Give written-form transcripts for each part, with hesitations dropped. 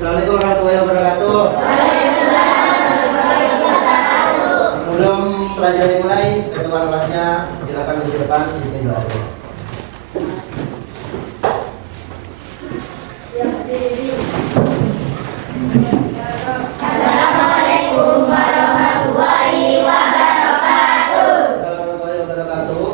Assalamualaikum warahmatullahi wabarakatuh. Sebelum pelajaran dimulai, ketua kelasnya silakan maju depan dipimpin doa. Assalamualaikum warahmatullahi wabarakatuh. Warahmatullahi wabarakatuh.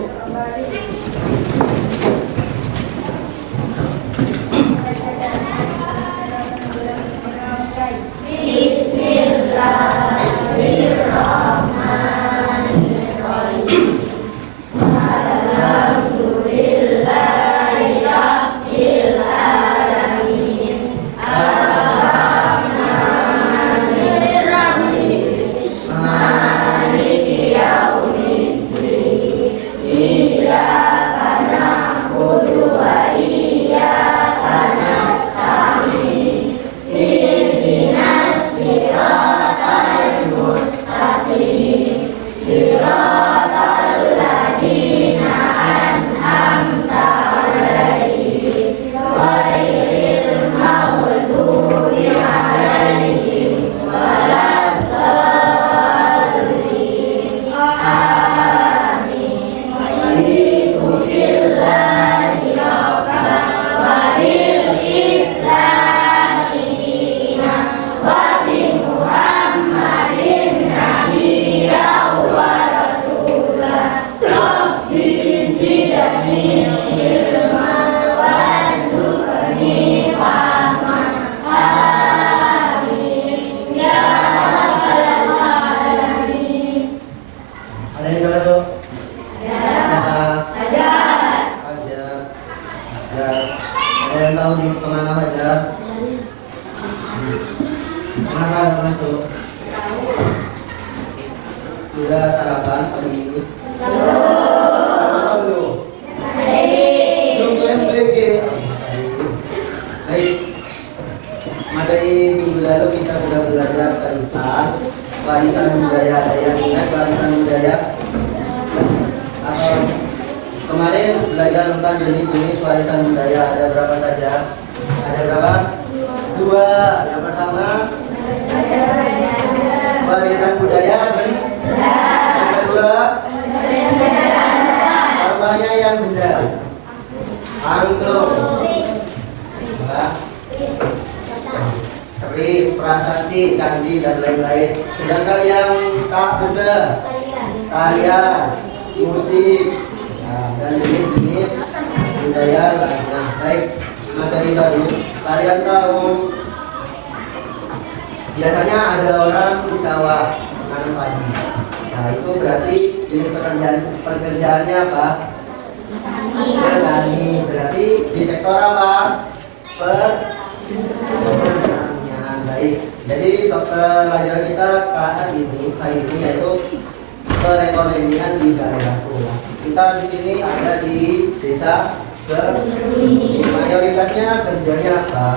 Bismillahirrahmanirrahim. Alhamdulillahirabbil alamin. Ar-Rahmanir Rahim. Maliki yaumiddin. Iyyaka na'budu wa iyyaka nasta'in. Ihdinas siratal mustaqim. Siratal ladzina an'amta 'alaihim ghairil maghdubi 'alaihim waladdallin. Amin. Raditu billahi rabban wa bil islami dinan wa bi Muhammadin nabiyyan wa rasulah. Rabbi zidni ilman warzuqni fahman. Amin ya rabbal alamin. Ada yang salah, Dok? Ada. Ada. Ada yang tahu di kemana aja? Kenapa nggak masuk? Sudah sarapan pagi ini? Kenapa belum? Belum BMPG. Baik. Materi minggu lalu kita sudah belajar tentang warisan budaya. Ada yang ingat warisan budaya? Atau kemarin belajar tentang jenis-jenis warisan budaya. Ada berapa saja? Ada berapa? 2. Yang pertama warisan budaya. Yang kedua contohnya yang benda. Angklung, keris, prasasti, candi dan lain-lain. Sedangkan yang tak benda, tarian, musik, dan jenis-jenis budaya lainnya. Baik, materi baru. Kalian tahu biasanya ada orang di sawah nanam padi. Nah, itu berarti jenis pekerjaannya apa? Petani. Berarti di sektor apa? Pertanian. Baik. Jadi pelajaran kita saat ini hari ini yaitu perekonomian di daerahku. Kita di sini ada di desa Seruni. Mayoritasnya kerjanya apa?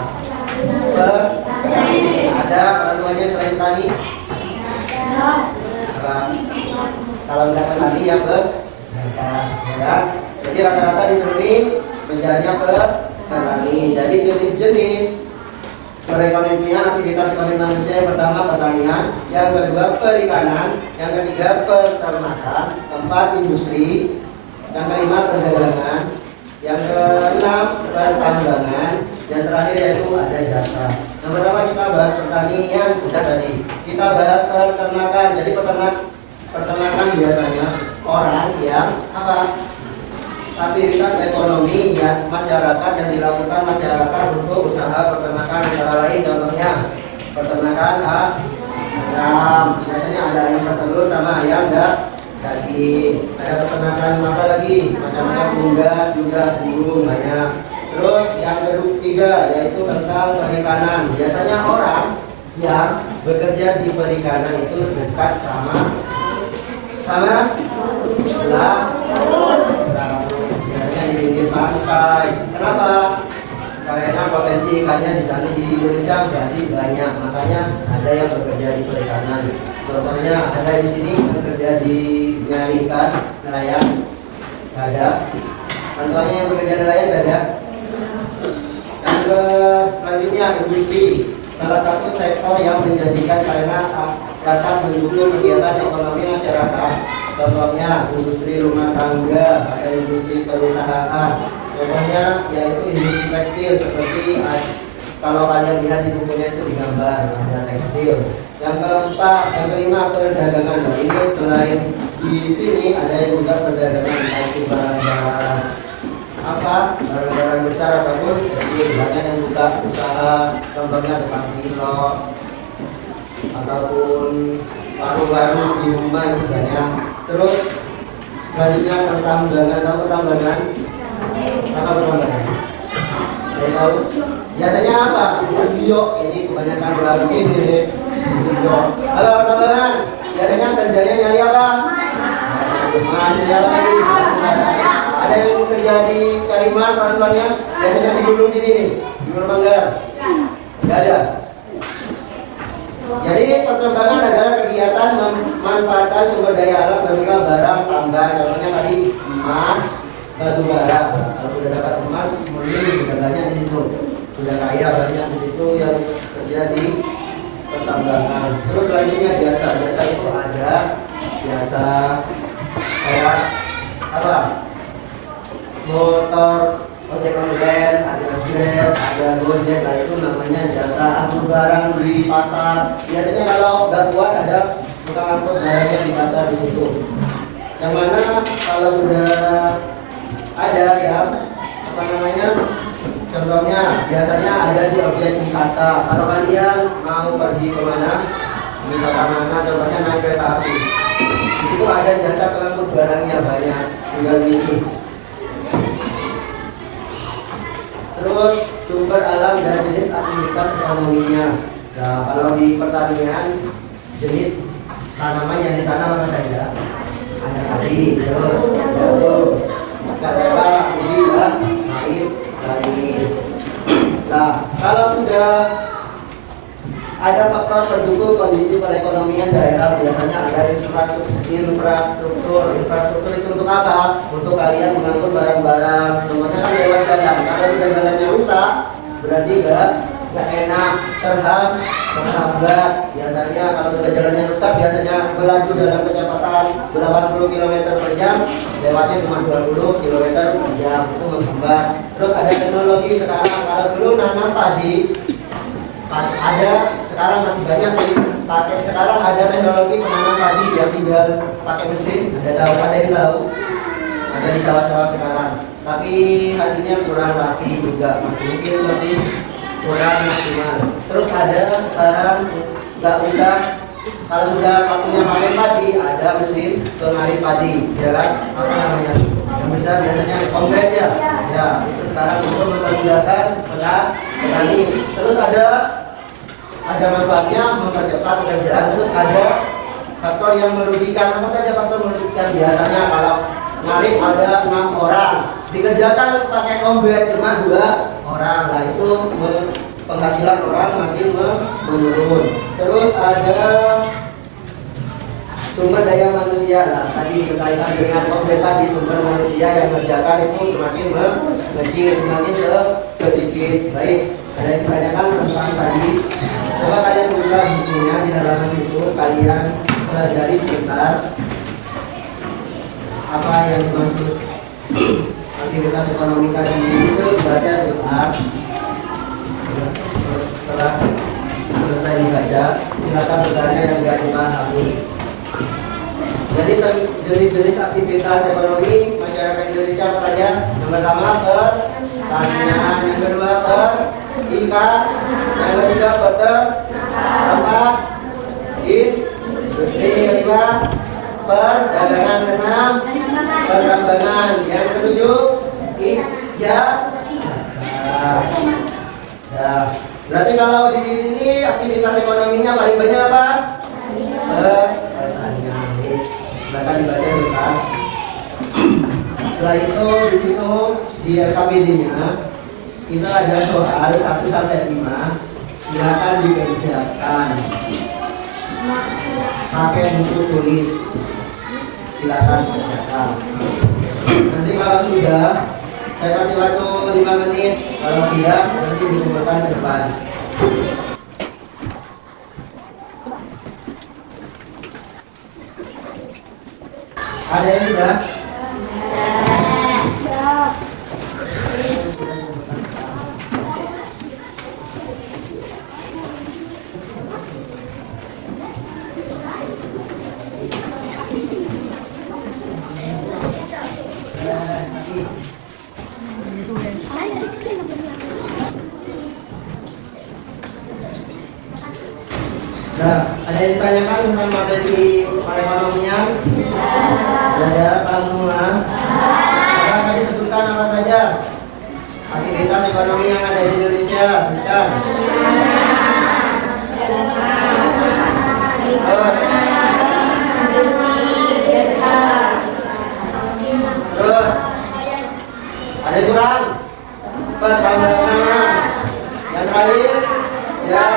Petani. Ada orang tuanya selain tani? Apa? Kalau nggak petani ya ya. Jadi rata-rata di Seruni kerjanya petani. Jadi jenis-jenis perekonomian aktivitas ekonomi manusia yang pertama pertanian, yang kedua perikanan, yang ketiga peternakan, keempat industri, yang kelima perdagangan, yang keenam pertambangan, yang terakhir yaitu ada jasa. Yang pertama kita bahas pertanian sudah tadi. Kita bahas peternakan. Jadi peternakan biasanya orang yang apa? Aktivitas ekonomi ya masyarakat yang dilakukan masyarakat untuk usaha peternakan antara lain contohnya peternakan ayam, biasanya ada ayam bertelur sama ayam daging. Ada peternakan apa lagi? Macam-macam unggas juga burung banyak. Terus yang ketiga yaitu tentang perikanan. Biasanya orang yang bekerja di perikanan itu dekat sama di pinggir pantai. Kenapa? Karena potensi ikannya di sana di Indonesia masih banyak, makanya ada yang bekerja di perikanan. Contohnya ada di sini bekerja di nyari ikan nelayan, ada. Contohnya yang bekerja nelayan ada. Yang selanjutnya industri. salah satu sektor yang menjadikan sarana dapat mendukung kegiatan ekonomi masyarakat. Contohnya industri rumah tangga, ada industri perusahaan. Contohnya yaitu industri tekstil seperti kalau kalian lihat di bukunya itu digambar ada tekstil. Yang keempat, yang kelima perdagangan. Nah, ini selain di sini ada juga perdagangan yaitu barang-barang barang-barang besar ataupun kecil. Banyak yang buka usaha, contohnya tukang cilok ataupun baru-baru di rumah itu banyak. Terus selanjutnya pertambangan. Tahu pertambangan? Apa pertambangan? Ada tahu? Biasanya apa? Bio. Ini kebanyakan orang sini. Bio. Apa pertambangan? Biasanya kerjanya nyari apa? Emas. Nyari apa lagi? Ada yang kerja di cari emas orang tuanya? Biasanya di gunung sini nih, di Gunung Manggar. Enggak ada. Jadi pertambangan adalah kegiatan memanfaatkan sumber daya alam berupa barang tambah. Contohnya tadi emas, batu bara. Kalau sudah dapat emas, mending sudah banyak di situ. Sudah kaya banyak di situ yang kerja di pertambangan. Terus selanjutnya jasa. Jasa itu ada jasa kayak apa? Motor, ojek online, ada Grab, ada Gojek. Nah itu namanya jasa angkut barang di pasar. Biasanya kalau nggak kuat ada tukang angkut barangnya di pasar di situ. Yang mana kalau sudah ada yang apa namanya, contohnya biasanya ada di objek wisata. Kalau kalian mau pergi kemana, wisata mana, contohnya naik kereta api. Di situ ada jasa pengangkut barangnya banyak, tinggal pilih. Terus sumber alam dan jenis aktivitas ekonominya. Nah, kalau di pertanian jenis tanaman yang ditanam apa saja? Ada padi, terus jagung, ketela, ubi, dan lain. Nah, kalau sudah ada faktor pendukung kondisi perekonomian daerah, biasanya ada infrastruktur. Infrastruktur itu untuk apa? Untuk kalian mengangkut barang-barang. Contohnya kan lewat jalan. Kalau sudah jalannya rusak, berarti nggak enak, terham, terhambat. Biasanya kalau sudah jalannya rusak, biasanya melaju dalam kecepatan 80 km per jam, lewatnya cuma 20 km per jam, itu menghambat. Terus ada teknologi sekarang. Kalau dulu nanam padi, ada, sekarang masih banyak sih pakai. Sekarang ada teknologi penanam padi yang tinggal pakai mesin. Ada yang tahu? Ada di sawah-sawah sekarang. Tapi hasilnya kurang rapi juga, masih kurang maksimal. Terus ada sekarang nggak usah, kalau sudah waktunya panen padi, ada mesin pengarit padi, ya kan? Apa namanya? Yang besar biasanya kombet ya. Ya, itu sekarang untuk mempermudahkan petani. Terus ada manfaatnya, mempercepat pekerjaan. Terus ada faktor yang merugikan. Apa saja faktor merugikan? Biasanya kalau ngarit ada 6 orang, dikerjakan pakai kombet cuma 2 orang. Nah itu penghasilan orang makin menurun. Terus ada sumber daya manusia. Nah tadi berkaitan dengan kombet tadi, sumber manusia yang mengerjakan itu semakin mengecil, semakin sedikit. Baik, ada yang ditanyakan tentang tadi. Coba kalian buka bukunya di halaman itu, kalian pelajari sebentar apa yang dimaksud aktivitas ekonomi tadi itu, baca sebentar. Setelah selesai dibaca, silakan bertanya yang tidak dipahami. Jadi jenis-jenis aktivitas ekonomi masyarakat Indonesia apa saja? Yang pertama pertanian, yang kedua ikan, yang ketiga keempat industri, yang kelima perdagangan, keenam pertambangan, yang ketujuh ya. Berarti kalau di sini aktivitas ekonominya paling banyak apa? Pertanian. Silakan dibaca dulu kan. Setelah itu di situ di LKPD-nya kita ada soal 1 sampai 5. Silakan dikerjakan. Pakai buku tulis. Silakan kerjakan. Nanti kalau sudah, saya kasih waktu 5 menit. Kalau tidak, nanti dikumpulkan ke depan. Ada yang sudah? Nah, ada yang ditanyakan tentang materi perekonomian? Ada Pak Mula? Coba tadi sebutkan apa saja aktivitas ekonomi yang ada di Indonesia. Sebutkan. Terus, ada yang kurang? Pertambangan. Yang terakhir, ya.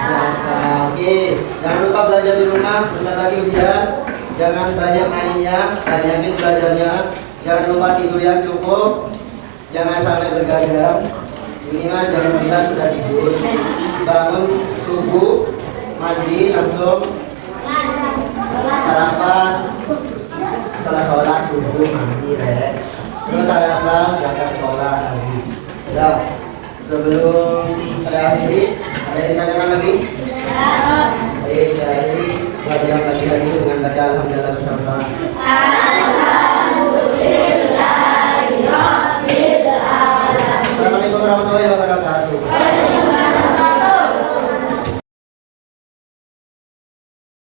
Jasa. Oke, jangan lupa belajar di rumah. Sebentar lagi ujian. Jangan banyak mainnya, banyakin belajarnya. Jangan lupa tidur yang cukup. Jangan sampai bergadang. Minimal jam 9 sudah tidur. Bangun subuh, mandi langsung sarapan. Setelah sholat subuh mandi terus sarapan berangkat sekolah lagi. Udah. Sebelum saya akhiri, ada yang ditanyakan lagi? Baik, saya akhiri pelajaran pagi hari ini dengan baca alhamdulillah bersama-sama.